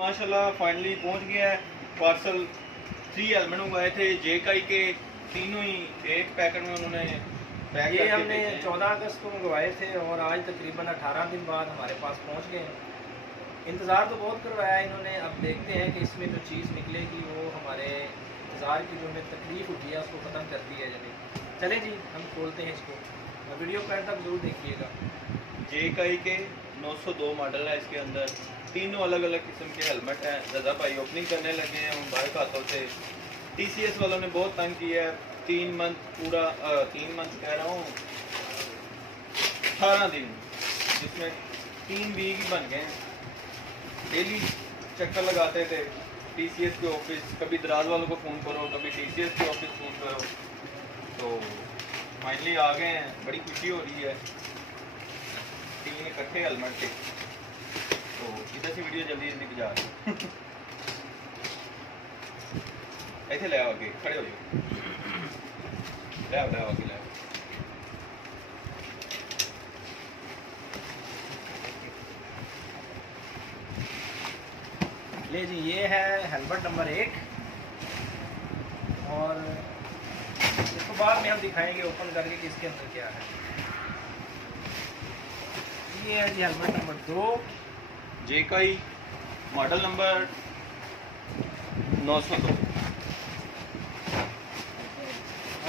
माशाल्लाह फाइनली पहुंच गया है पार्सल। 3 हेलमेट मंगवाए थे जेकाई के, तीनों ही एक पैकेट में उन्होंने पैक ये हमने 14 अगस्त को मंगवाए थे और आज तकरीबन 18 दिन बाद हमारे पास पहुंच गए हैं। इंतज़ार तो बहुत करवाया है इन्होंने, अब देखते हैं कि इसमें जो चीज़ निकलेगी वो हमारे इंतज़ार की जो हमें तकलीफ़ होती है उसको ख़त्म करती है या नहीं। चले जी हम खोलते हैं इसको, वीडियो को एंड तक जरूर देखिएगा। जेकाई के 902 मॉडल है, इसके अंदर तीनों अलग अलग किस्म के हेलमेट हैं। रज़ा भाई ओपनिंग करने लगे हैं मुबारक हाथों से। TCS वालों ने बहुत तंग किया है, 3 मंथ पूरा 3 मंथ कह रहा हूँ 18 दिन, जिसमें 3 वीक ही बन गए हैं। डेली चक्कर लगाते थे TCS के ऑफिस, कभी दराज वालों को फ़ोन करो, कभी TCS के ऑफिस फ़ोन करो, तो फाइनली आ गए हैं। बड़ी खुशी हो रही है। 3 इकट्ठे हेलमेट थे, तो इधर से वीडियो जल्दी जल्दी बजा रहे ऐसे ले आओ, आगे खड़े हो जाओ, ले आओ आगे ले आओ। ले जी, ये है हेलमेट नंबर 1 और इसको बाद में हम दिखाएंगे ओपन करके कि इसके अंदर क्या है। ये है जी हेलमेट नंबर 2 जेकाई मॉडल नंबर 902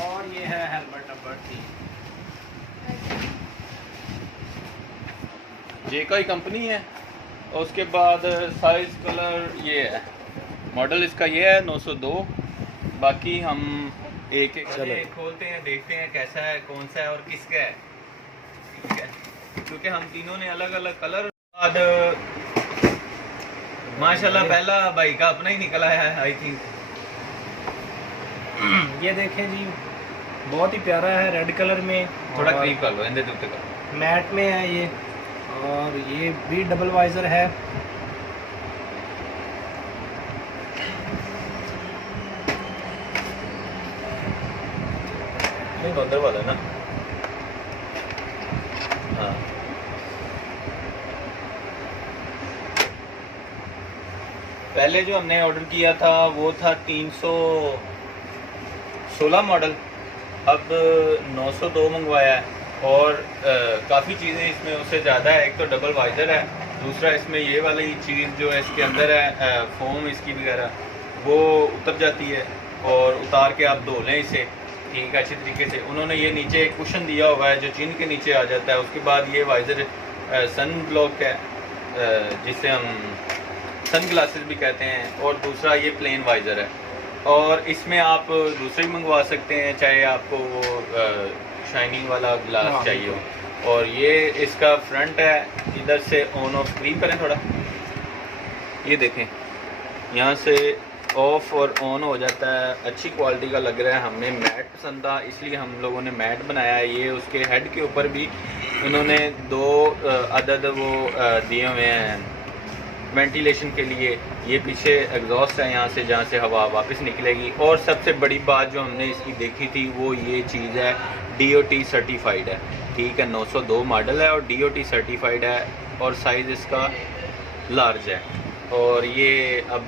और ये है हेलमेट नंबर 3। जेकाई कंपनी है और उसके बाद साइज कलर ये है, मॉडल इसका ये है 902। बाकी हम एक एक खोलते हैं, देखते हैं कैसा है, कौन सा है और किसका है, ठीक है, क्योंकि हम तीनों ने अलग अलग कलर। बाद माशाल्लाह पहला भाई का अपना ही निकला है आई थिंक। ये देखें जी, बहुत ही प्यारा है, रेड कलर में, थोड़ा करीब कर लो, इंदे दूते का मैट में है ये, और ये भी डबल वाइजर है। नहीं तो अंदर वाला है ना, हाँ। पहले जो हमने ऑर्डर किया था वो था 316 मॉडल, अब 902 मंगवाया है और काफ़ी चीज़ें इसमें उससे ज़्यादा है। एक तो डबल वाइजर है, दूसरा इसमें ये वाली चीज़ जो है इसके अंदर है फोम इसकी वगैरह वो उतर जाती है और उतार के आप धो लें इसे ठीक अच्छी तरीके से। उन्होंने ये नीचे एक कुशन दिया हुआ है जो चिन के नीचे आ जाता है। उसके बाद ये वाइजर सन ब्लॉक है जिसे हम सन ग्लासेस भी कहते हैं, और दूसरा ये प्लेन वाइजर है। और इसमें आप दूसरे भी मंगवा सकते हैं चाहे आपको वो शाइनिंग वाला ग्लास चाहिए हो। और ये इसका फ्रंट है, इधर से ऑन ऑफ क्लीन करें थोड़ा, ये देखें यहाँ से ऑफ और ऑन हो जाता है। अच्छी क्वालिटी का लग रहा है, हमें मैट पसंद था इसलिए हम लोगों ने मैट बनाया है। ये उसके हेड के ऊपर भी उन्होंने 2 अदद वो दिए हुए हैं वेंटिलेशन के लिए। ये पीछे एग्जॉस्ट है यहाँ से जहाँ से हवा वापस निकलेगी। और सबसे बड़ी बात जो हमने इसकी देखी थी वो ये चीज़ है, DOT सर्टिफाइड है, ठीक है। 902 मॉडल है और DOT सर्टिफाइड है और साइज़ इसका लार्ज है। और ये अब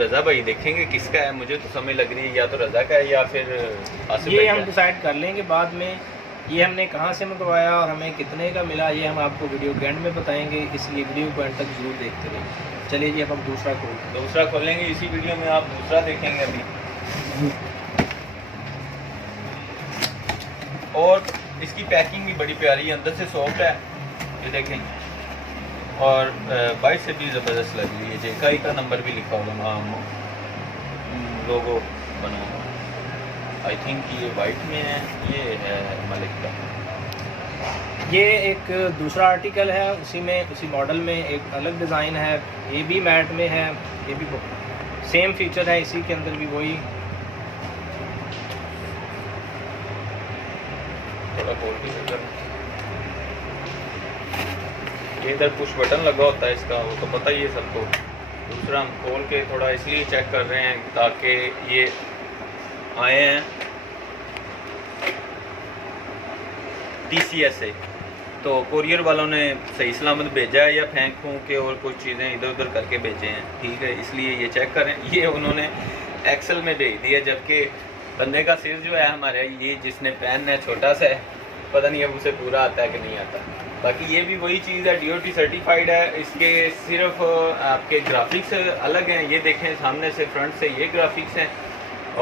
रज़ा भाई देखेंगे किसका है, मुझे तो समझ लग रही है या तो रज़ा का है या फिर आसिफ ये भाई हम का। डिसाइड कर लेंगे बाद में। ये हमने कहाँ से मंगवाया और हमें कितने का मिला ये हम आपको वीडियो के एंड में बताएंगे, इसलिए वीडियो को एंड तक जरूर देखते रहिए। चलिए जी अब हम दूसरा खोलेंगे इसी वीडियो में, आप दूसरा देखेंगे अभी। और इसकी पैकिंग भी बड़ी प्यारी है, अंदर से सॉफ्ट है, ये देखें, और बाइट से भी ज़बरदस्त लग रही है। जेकाई का नंबर भी लिखा होगा, नाम लोगो बना हुआ, आई थिंक ये वाइट में है, ये है मलिक का। ये एक दूसरा आर्टिकल है, उसी में उसी मॉडल में एक अलग डिज़ाइन है, ये भी मैट में है, ये भी सेम फीचर है, इसी के अंदर भी वही। थोड़ा खोल के ये इधर पुश बटन लगा होता है इसका, वो तो पता ही है सबको। दूसरा हम खोल के थोड़ा इसलिए चेक कर रहे हैं ताकि ये आए हैं TCS से, तो कोरियर वालों ने सही सलामत भेजा है या फेंक फूंक के और कुछ चीज़ें इधर उधर करके भेजे हैं, ठीक है, इसलिए ये चेक करें। ये उन्होंने एक्सेल में भेज दिया, जबकि बंदे का सिर जो है हमारे ये जिसने पहनना है छोटा सा है, पता नहीं अब उसे पूरा आता है कि नहीं आता। बाकी ये भी वही चीज़ है, DOT सर्टिफाइड है। इसके सिर्फ आपके ग्राफिक्स अलग हैं, ये देखें सामने से फ्रंट से ये ग्राफिक्स हैं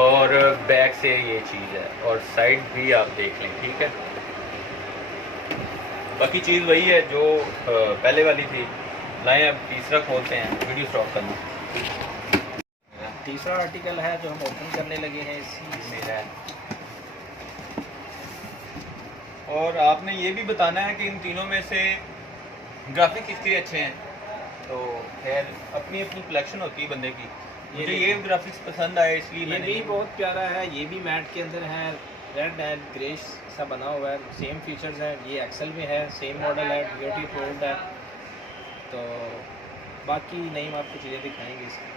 और बैक से ये चीज़ है, और साइड भी आप देख लें, ठीक है। बाकी चीज़ वही है जो पहले वाली थी। लाएं अब तीसरा खोलते हैं, वीडियो स्टॉप करना। तीसरा आर्टिकल है जो हम ओपन करने लगे हैं इसी मेरा है, और आपने ये भी बताना है कि इन तीनों में से ग्राफिक किसके अच्छे हैं। तो खैर अपनी अपनी कलेक्शन होती है बंदे की। मुझे ये ग्राफिक्स पसंद आए इसलिए ये भी बहुत प्यारा है, ये भी मैट के अंदर है, रेड एंड ग्रे सा बना हुआ है, सेम फीचर्स हैं। ये एक्सेल में है, सेम मॉडल है, DOT अप्रूव्ड है। तो बाकी नहीं हम आपको चीज़ें दिखाएंगे इसकी।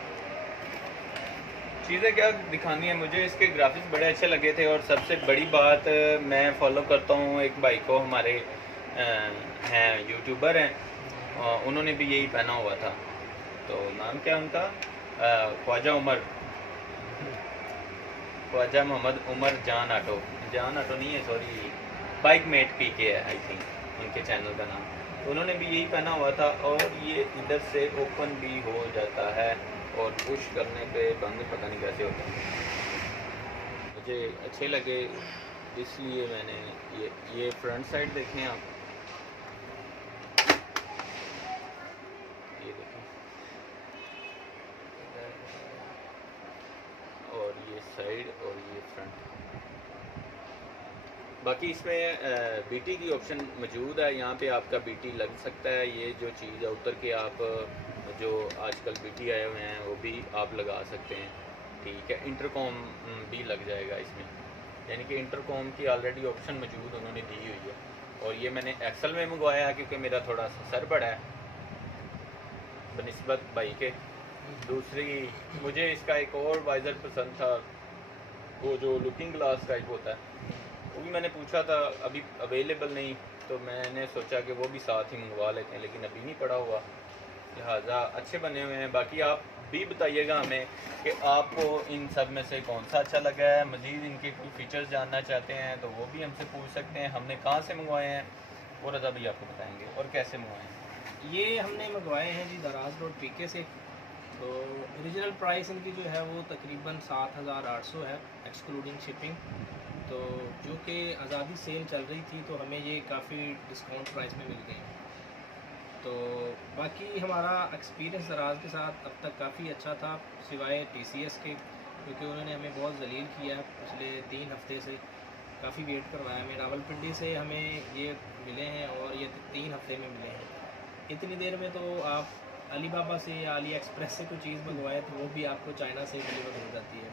चीज़ें क्या दिखानी है, मुझे इसके ग्राफिक्स बड़े अच्छे लगे थे। और सबसे बड़ी बात, मैं फॉलो करता हूँ एक भाई को, हमारे हैं यूट्यूबर हैं, उन्होंने भी यही पहना हुआ था। तो नाम क्या उनका, ख्वाजा मोहम्मद उमर जान ऑटो नहीं है, सॉरी, बाइक मेट PK है आई थिंक उनके चैनल का नाम। तो उन्होंने भी यही पहना हुआ था, और ये इधर से ओपन भी हो जाता है और पुश करने पे बंद पता नहीं कैसे होता है। मुझे अच्छे लगे इसलिए मैंने ये फ्रंट साइड देखें आप, ये देखें, और ये साइड और ये फ्रंट। बाकी इसमें BT की ऑप्शन मौजूद है, यहाँ पे आपका BT लग सकता है। ये जो चीज़ है उतर के आप जो आजकल BT आए हुए हैं वो भी आप लगा सकते हैं, ठीक है। इंटरकॉम भी लग जाएगा इसमें, यानी कि इंटरकॉम की ऑलरेडी ऑप्शन मौजूद उन्होंने दी हुई है। और ये मैंने एक्सेल में मंगवाया है क्योंकि मेरा थोड़ा सा सर बड़ा है बनिस्बत भाई के। दूसरी मुझे इसका एक और वाइज़र पसंद था, वो जो लुकिंग ग्लास टाइप होता है, वो भी मैंने पूछा था, अभी अवेलेबल नहीं, तो मैंने सोचा कि वो भी साथ ही मंगवा लेते हैं, लेकिन अभी नहीं पड़ा हुआ, लिहाजा अच्छे बने हुए हैं। बाकी आप भी बताइएगा हमें कि आपको इन सब में से कौन सा अच्छा लगा है। मज़ीद इनके कोई फीचर्स जानना चाहते हैं तो वो भी हमसे पूछ सकते हैं, हमने कहाँ से मंगवाए हैं, और रज़ा भी आपको बताएंगे और कैसे मंगवाए हैं। ये हमने मंगवाए हैं जी दराज रोड PK से। तो ओरिजिनल प्राइस इनकी जो है वो तकरीबन 7,800 है एक्सक्लूडिंग शिपिंग। तो जो कि आज़ादी सेल चल रही थी तो हमें ये काफ़ी डिस्काउंट प्राइस में मिल गई। तो बाकी हमारा एक्सपीरियंस दराज के साथ अब तक काफ़ी अच्छा था, सिवाय TCS के, क्योंकि उन्होंने हमें बहुत जलील किया पिछले 3 हफ्ते से। काफ़ी वेट करवाया हमें, रावलपिंडी से हमें ये मिले हैं और ये 3 हफ्ते में मिले हैं। इतनी देर में तो आप अलीबाबा से या अली एक्सप्रेस से कोई चीज़ मंगवाए तो वो भी आपको चाइना से डिलीवर हो जाती है।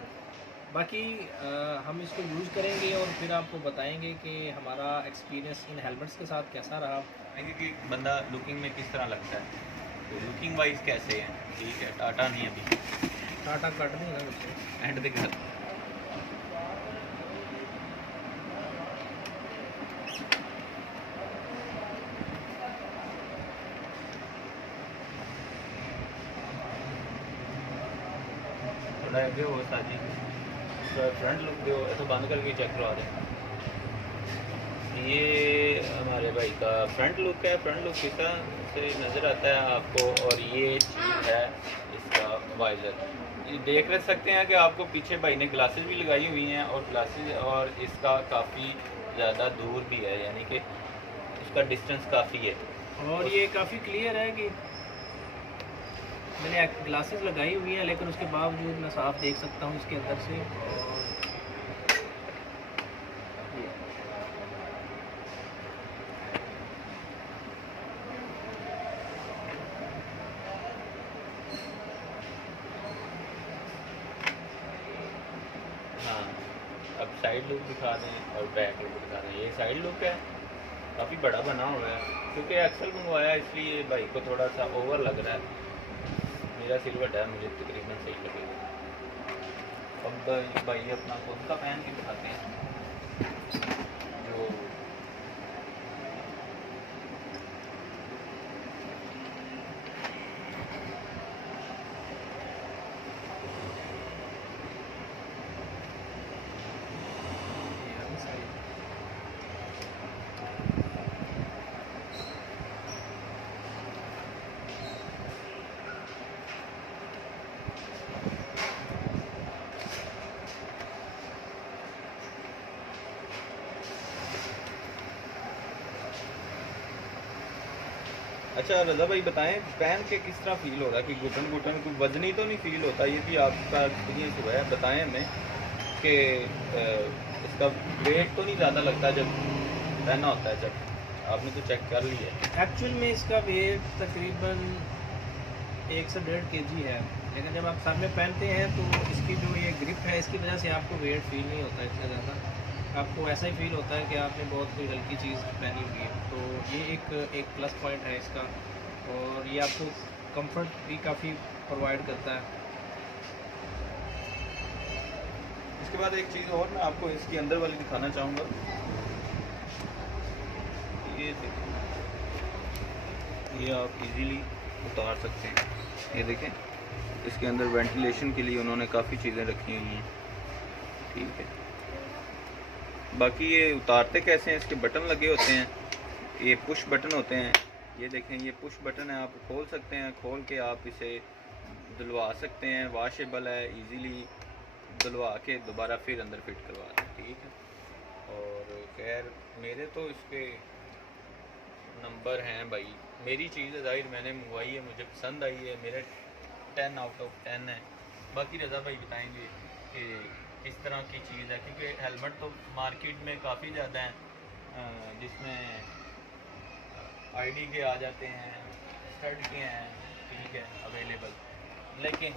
बाकी हम इसको यूज़ करेंगे और फिर आपको बताएंगे कि हमारा एक्सपीरियंस इन हेलमेट्स के साथ कैसा रहा। कि बंदा लुकिंग में किस तरह लगता है, तो लुकिंग वाइज कैसे है, ठीक है। टाटा नहीं अभी, टाटा कट नहीं है मुझसे एंड तक घर थोड़ा अगे हो साजी, फ्रंट लुक दो, ऐसा बंद करके चेक करवा दें। ये हमारे भाई का फ्रंट लुक है, फ्रंट लुक किस तरह से नज़र आता है आपको। और ये चीज़ है इसका वाइज़र, ये देख रह सकते हैं कि आपको पीछे भाई ने ग्लासेस भी लगाई हुई हैं, और ग्लासेस और इसका काफ़ी ज़्यादा दूर भी है, यानी कि इसका डिस्टेंस काफ़ी है। और ये काफ़ी क्लियर है कि मैंने ग्लासेस लगाई हुई है लेकिन उसके बावजूद मैं साफ देख सकता हूँ इसके अंदर से। हाँ, अब साइड लुक दिखा दें और बैक लुक दिखा दें। ये साइड लुक है, काफ़ी बड़ा बना हुआ है, क्योंकि एक्सेल मंगवाया इसलिए भाई को थोड़ा सा ओवर लग रहा है। मेरा सिल बड़ा है, मुझे तकरीबन सही लगेगा। अब भाई अपना खुद का पहन के दिखाते हैं जो अच्छा रज़ा भाई बताएं, पहन के किस तरह फील हो रहा है कि घुटन घुटन कोई वजनी तो नहीं फील होता? ये भी आपका एक्सपीरियंस हुआ है, बताएं हमें कि इसका वेट तो नहीं ज़्यादा लगता जब पहना होता है? जब आपने तो चेक कर लिया है। एक्चुअल में इसका वेट तकरीबन 1 से 1.5 kg है, लेकिन जब आप सर में पहनते हैं तो इसकी जो ये ग्रिप है इसकी वजह से आपको वेट फील नहीं होता इतना ज़्यादा। आपको ऐसा ही फील होता है कि आपने बहुत कोई हल्की चीज़ पहनी हुई है। तो ये एक प्लस पॉइंट है इसका, और ये आपको कंफर्ट भी काफ़ी प्रोवाइड करता है। इसके बाद एक चीज़ और मैं आपको इसकी अंदर वाली दिखाना चाहूँगा। ये देखिए, ये आप इजीली उतार सकते हैं। ये देखें, इसके अंदर वेंटिलेशन के लिए उन्होंने काफ़ी चीज़ें रखी हुई हैं, ठीक है। बाकी ये उतारते कैसे हैं, इसके बटन लगे होते हैं, ये पुश बटन होते हैं। ये देखें, ये पुश बटन है, आप खोल सकते हैं, खोल के आप इसे धुलवा सकते हैं, वॉशेबल है, इजीली धुलवा के दोबारा फिर अंदर फिट करवा दें, ठीक है। और खैर मेरे तो इसके नंबर हैं भाई, मेरी चीज़ है, ज़ाहिर मैंने मंगवाई है, मुझे पसंद आई है, मेरे 10 आउट ऑफ 10 है। बाकी रज़ा भाई बताएंगे कि किस तरह की चीज़ है, क्योंकि हेलमेट तो मार्केट में काफ़ी ज़्यादा हैं, जिसमें आईडी के आ जाते हैं, स्टड के हैं, ठीक है, अवेलेबल। लेकिन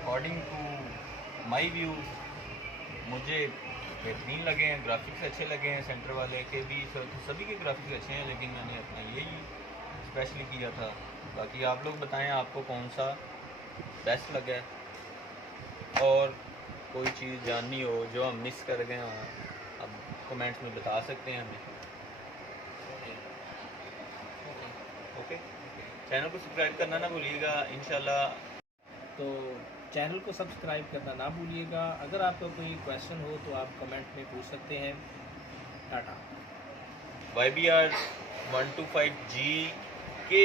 अकॉर्डिंग टू माई व्यू मुझे बेहतरीन लगे हैं, ग्राफिक्स अच्छे लगे हैं, सेंटर वाले के भी, सभी के ग्राफिक्स अच्छे हैं, लेकिन मैंने अपना यही स्पेशली किया था। बाकी आप लोग बताएं आपको कौन सा बेस्ट लगा है, और कोई चीज़ जाननी हो जो हम मिस कर गए हों, अब कमेंट्स में बता सकते हैं हमें। ओके, चैनल को सब्सक्राइब करना ना भूलिएगा इंशाल्लाह। तो चैनल को सब्सक्राइब करना ना भूलिएगा। अगर आपका कोई क्वेश्चन हो तो आप कमेंट में पूछ सकते हैं। टाटा। YBR 125G के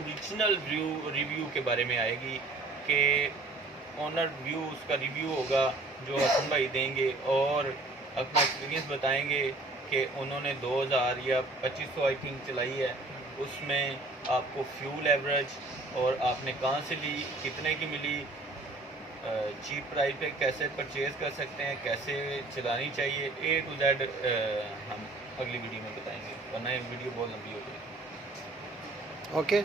ओरिजिनल रिव्यू के बारे में आएगी, कि ऑनर व्यू उसका रिव्यू होगा जो हसन भाई देंगे, और अपना एक्सपीरियंस बताएंगे कि उन्होंने 2000 या 2500 आई थिंक चलाई है, उसमें आपको फ्यूल एवरेज और आपने कहाँ से ली, कितने की मिली, चीप प्राइस पे कैसे परचेज़ कर सकते हैं, कैसे चलानी चाहिए, A to Z हम अगली वीडियो में बताएंगे, वरना ये वीडियो बहुत लंबी हो जाएगी। ओके।